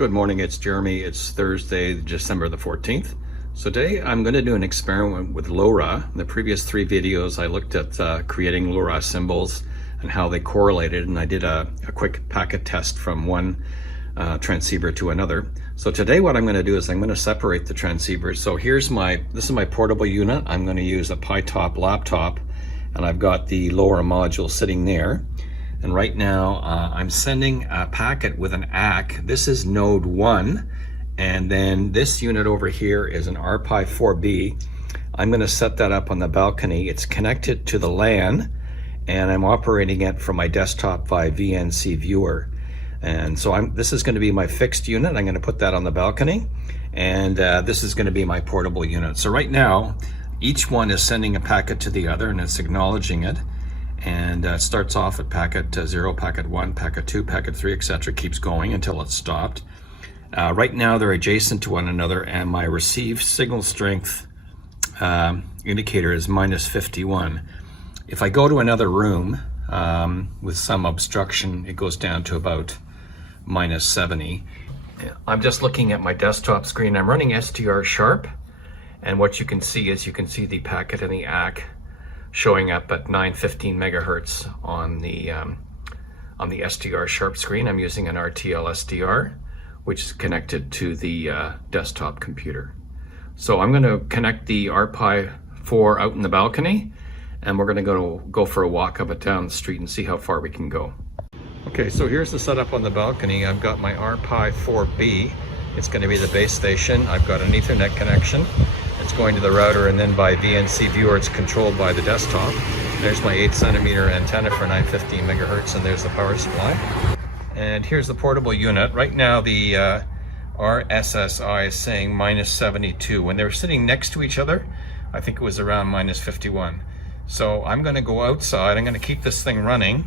Good morning, it's Jeremy. It's Thursday, December the 14th. So today I'm going to do an experiment with LoRa. In the previous 3 videos I looked at creating LoRa symbols and how they correlated, and I did a quick packet test from one transceiver to another. So today what I'm going to do is I'm going to separate the transceivers. So this is my portable unit. I'm going to use a Pi-Top laptop, and I've got the LoRa module sitting there. And right now I'm sending a packet with an ACK. This is node 1, and then this unit over here is an RPi4B. I'm going to set that up on the balcony. It's connected to the LAN, and I'm operating it from my desktop via VNC viewer. And so this is going to be my fixed unit. I'm going to put that on the balcony, and this is going to be my portable unit. So right now each one is sending a packet to the other, and it's acknowledging it. And it starts off at packet 0, packet 1, packet 2, packet 3, etc. Keeps going until it's stopped. Right now they're adjacent to one another, and my receive signal strength indicator is -51. If I go to another room with some obstruction, it goes down to about -70. I'm just looking at my desktop screen. I'm running STR sharp, and what you can see is the packet and the ACK showing up at 915 megahertz on the STR sharp screen. I'm using an RTL SDR, which is connected to the desktop computer. So I'm going to connect the RPi4 out in the balcony, and we're going to go for a walk up and down the street and see how far we can go. Okay, so here's the setup on the balcony. I've got my RPi4B. It's going to be the base station. I've got an Ethernet connection. It's going to the router, and then by VNC viewer it's controlled by the desktop. There's my 8cm antenna for 915 megahertz, and there's the power supply. And here's the portable unit. Right now the RSSI is saying -72. When they were sitting next to each other, I think it was around -51. So I'm going to go outside. I'm going to keep this thing running.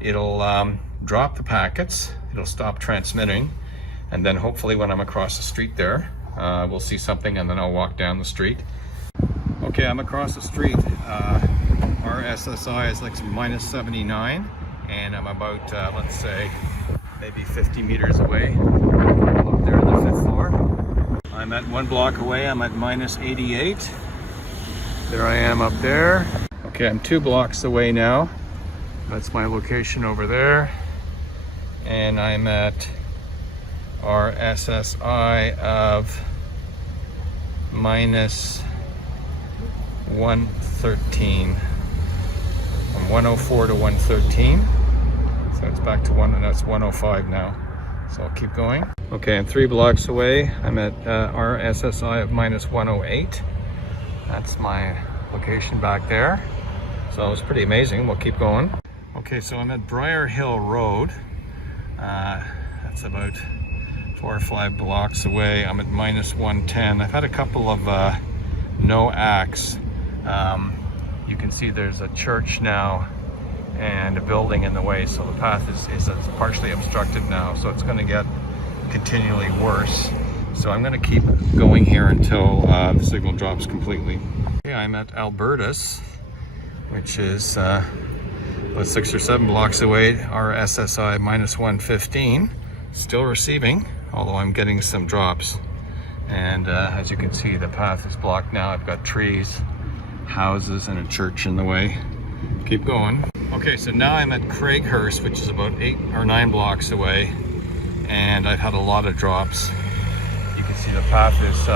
It'll drop the packets. It'll stop transmitting. And then hopefully when I'm across the street there, we'll see something, and then I'll walk down the street. Okay, I'm across the street. RSSI is like -79, and I'm about, let's say, maybe 50 meters away. Up there on the 5th floor. I'm at 1 block away. I'm at -88. There I am up there. Okay, I'm 2 blocks away now. That's my location over there. And I'm at RSSI of -113, from 104 to 113. So it's back to that's 105 now. So I'll keep going. Okay, I'm 3 blocks away. I'm at RSSI of -108. That's my location back there. So it's pretty amazing. We'll keep going. Okay, so I'm at Briar Hill Road. That's about 4 or 5 blocks away. I'm at -110. I've had a couple of no ACKs. You can see there's a church now and a building in the way, so the path is partially obstructed now, so it's going to get continually worse. So I'm going to keep going here until the signal drops completely. Okay, I'm at Albertus, which is about 6 or 7 blocks away. RSSI -115. Still receiving, although I'm getting some drops. And as you can see, the path is blocked now. I've got trees, houses, and a church in the way. Keep going. Okay, so now I'm at Craighurst, which is about 8 or 9 blocks away, and I've had a lot of drops. You can see the path is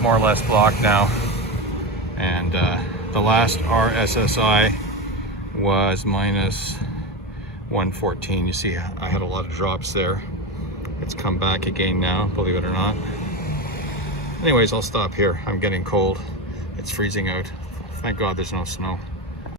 more or less blocked now, and the last RSSI was -114. You see, I had a lot of drops there. It's come back again now, believe it or not. Anyways, I'll stop here. I'm getting cold. It's freezing out. Thank God there's no snow.